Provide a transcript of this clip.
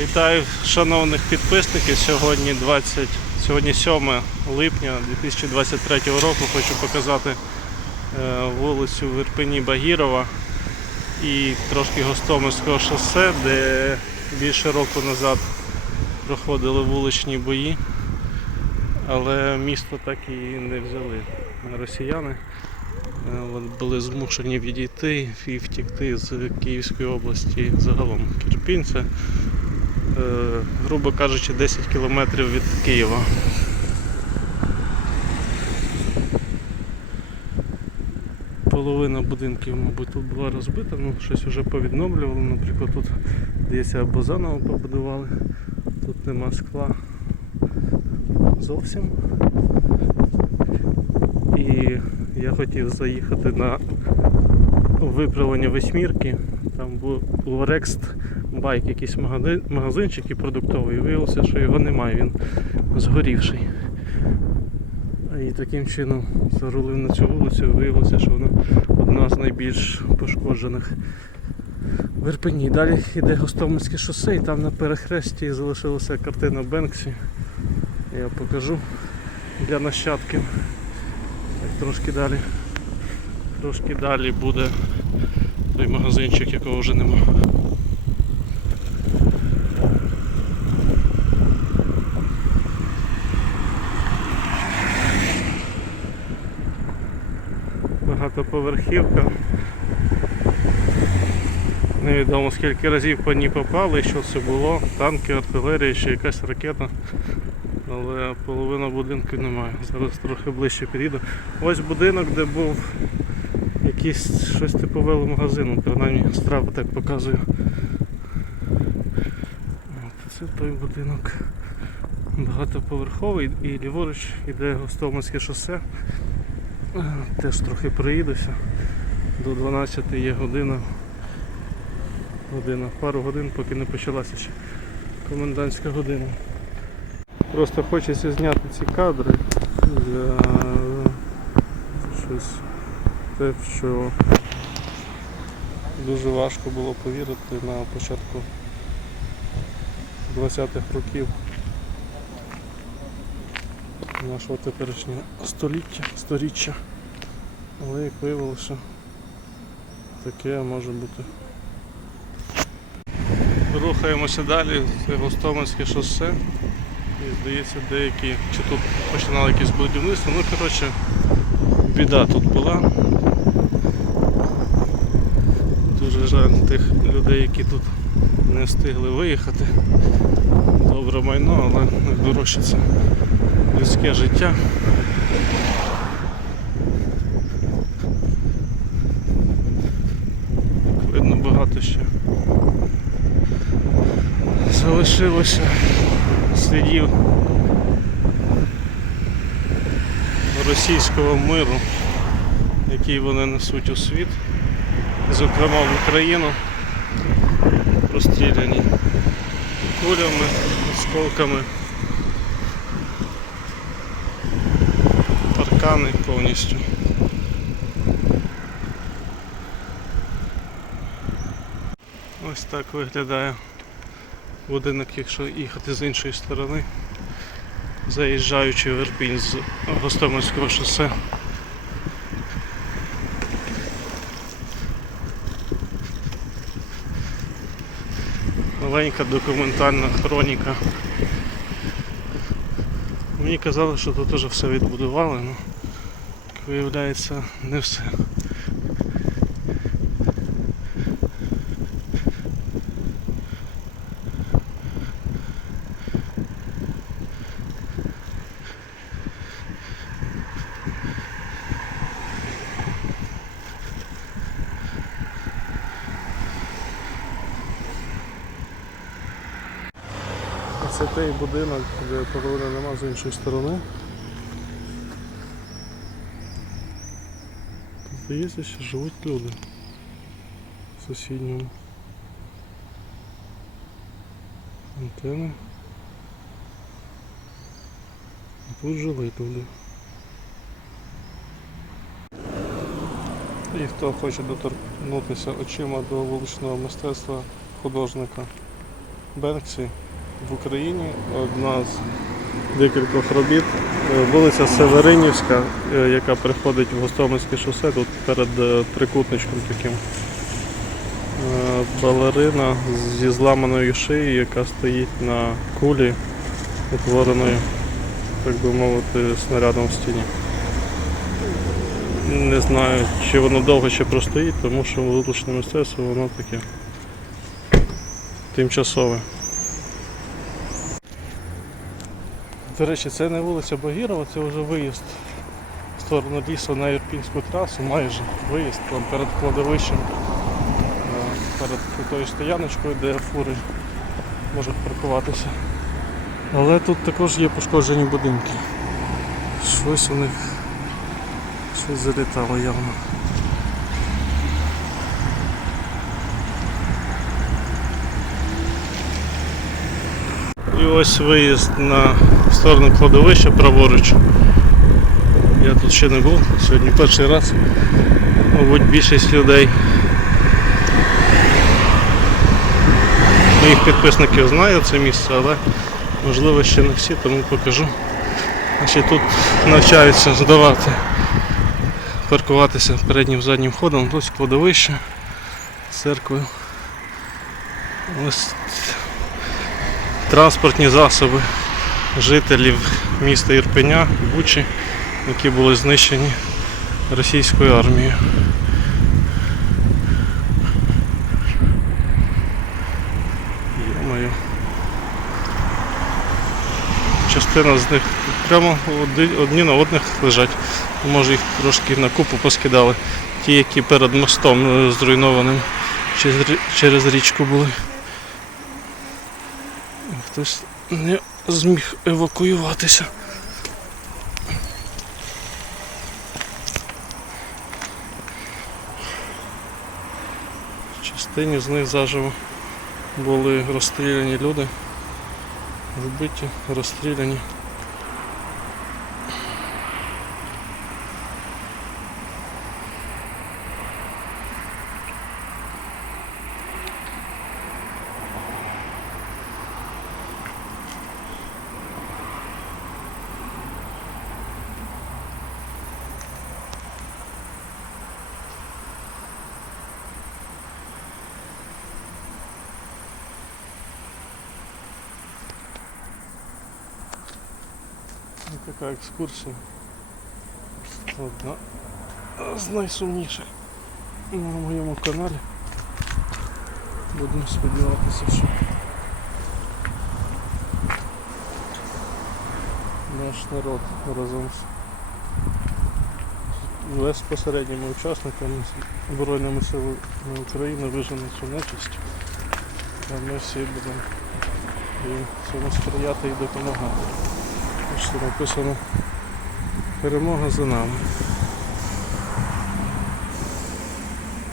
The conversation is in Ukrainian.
Вітаю шановних підписників. Сьогодні 20, сьогодні 7 липня 2023 року. Хочу показати е, вулицю в Ірпені Багірова і трошки Гостомельського шосе, де більше року назад проходили вуличні бої, але місто так і не взяли росіяни. Е, були змушені відійти і втікти з Київської області загалом. Е, грубо кажучи, 10 кілометрів від Києва. Половина будинків, мабуть, тут була розбита, ну щось вже повідновлювали. Наприклад, тут здається або заново побудували. Тут нема скла зовсім. І я хотів заїхати на виправлення восьмірки. Там був Лорекст байк, якийсь магазинчик і продуктовий. Виявилося, що його немає, він згорівший. І таким чином зарулив на цю вулицю, виявилося, що вона одна з найбільш пошкоджених в Ірпені. Далі йде Гостомельське шосе і там на перехресті залишилася картина Бенксі. Я покажу для нащадків. Так, трошки далі. Трошки далі буде той магазинчик, якого вже нема. Багатоповерхівка. Невідомо скільки разів по ній попали, що це було. Танки, артилерія, ще якась ракета. Але половина будинку немає. Зараз трохи ближче підійду. Ось будинок, де був якийсь щось типу веломагазину, принаймні страва так показує. От, це той будинок багатоповерховий і ліворуч іде Гостомельське шосе. Теж трохи приїдуся. До 12 є година. Година, пару годин, поки не почалася ще комендантська година. Просто хочеться зняти ці кадри для щось те, що дуже важко було повірити на початку 20-х років нашого теперішнього століття, сторіччя. Але як виявилося, таке може бути. Рухаємося далі, це Гостомельське шосе. І здається, деякі чи тут починали якесь будівництво. Ну коротше, біда тут була. Дуже жаль тих людей, які тут не встигли виїхати. Добре майно, але найдорожче це людське життя. Як Видно багато ще залишилося слідів російського миру, який вони несуть у світ, зокрема в Україну, розстріляні кулями, осколками, паркани повністю. Ось так виглядає будинок, якщо їхати з іншої сторони, заїжджаючи в Ірпінь з Гостомельського шосе. Маленька документальна хроніка. Мені казали, що тут уже все відбудували, але виявляється не все. Це той будинок, де половини нема з іншої сторони. Здається, що живуть люди в сусідньому. Антени. Тут жили люди. І хто хоче доторкнутися очима до вуличного мистецтва художника Бенксі в Україні. Одна з декількох робіт. Е, Вулиця Северинівська, е, яка приходить в Гостомельське шосе, тут перед е, трикутничком таким. Балерина зі зламаною шиєю, яка стоїть на кулі, утвореною, так би мовити, снарядом в стіні. Не знаю, чи воно довго ще простоїть, тому що вуличне мистецтво воно таке тимчасове. До речі, це не вулиця Багірова, це вже виїзд в сторону лісу на Ірпінську трасу, майже виїзд там перед кладовищем, е, перед тою стояночкою, де фури можуть паркуватися. Але тут також є пошкоджені будинки. Щось у них щось залітало явно. І ось виїзд на сторону кладовища праворуч. Я тут ще не був, сьогодні перший раз. Мабуть, більшість людей. Моїх підписників знаю це місце, але можливо ще не всі, тому покажу. Значить, тут навчаються здавати, паркуватися переднім заднім ходом, ось кладовище, церквою. Ось транспортні засоби жителів міста Ірпеня, Бучі, які були знищені російською армією. Йо-моє. Частина з них прямо одні на одних лежать. Може їх трошки на купу поскидали. Ті, які перед мостом е, зруйнованим через річку були. Хтось не зміг евакуюватися. Частині з них заживо були розстріляні люди, вбиті, розстріляні. Така екскурсія. Одна з найсумніших на моєму каналі. Будемо сподіватися, що наш народ разом з безпосередніми учасниками Збройними силами України вижене цю нечисть. А ми всі будемо їм цьому сприяти і допомагати. Ось написано перемога за нами.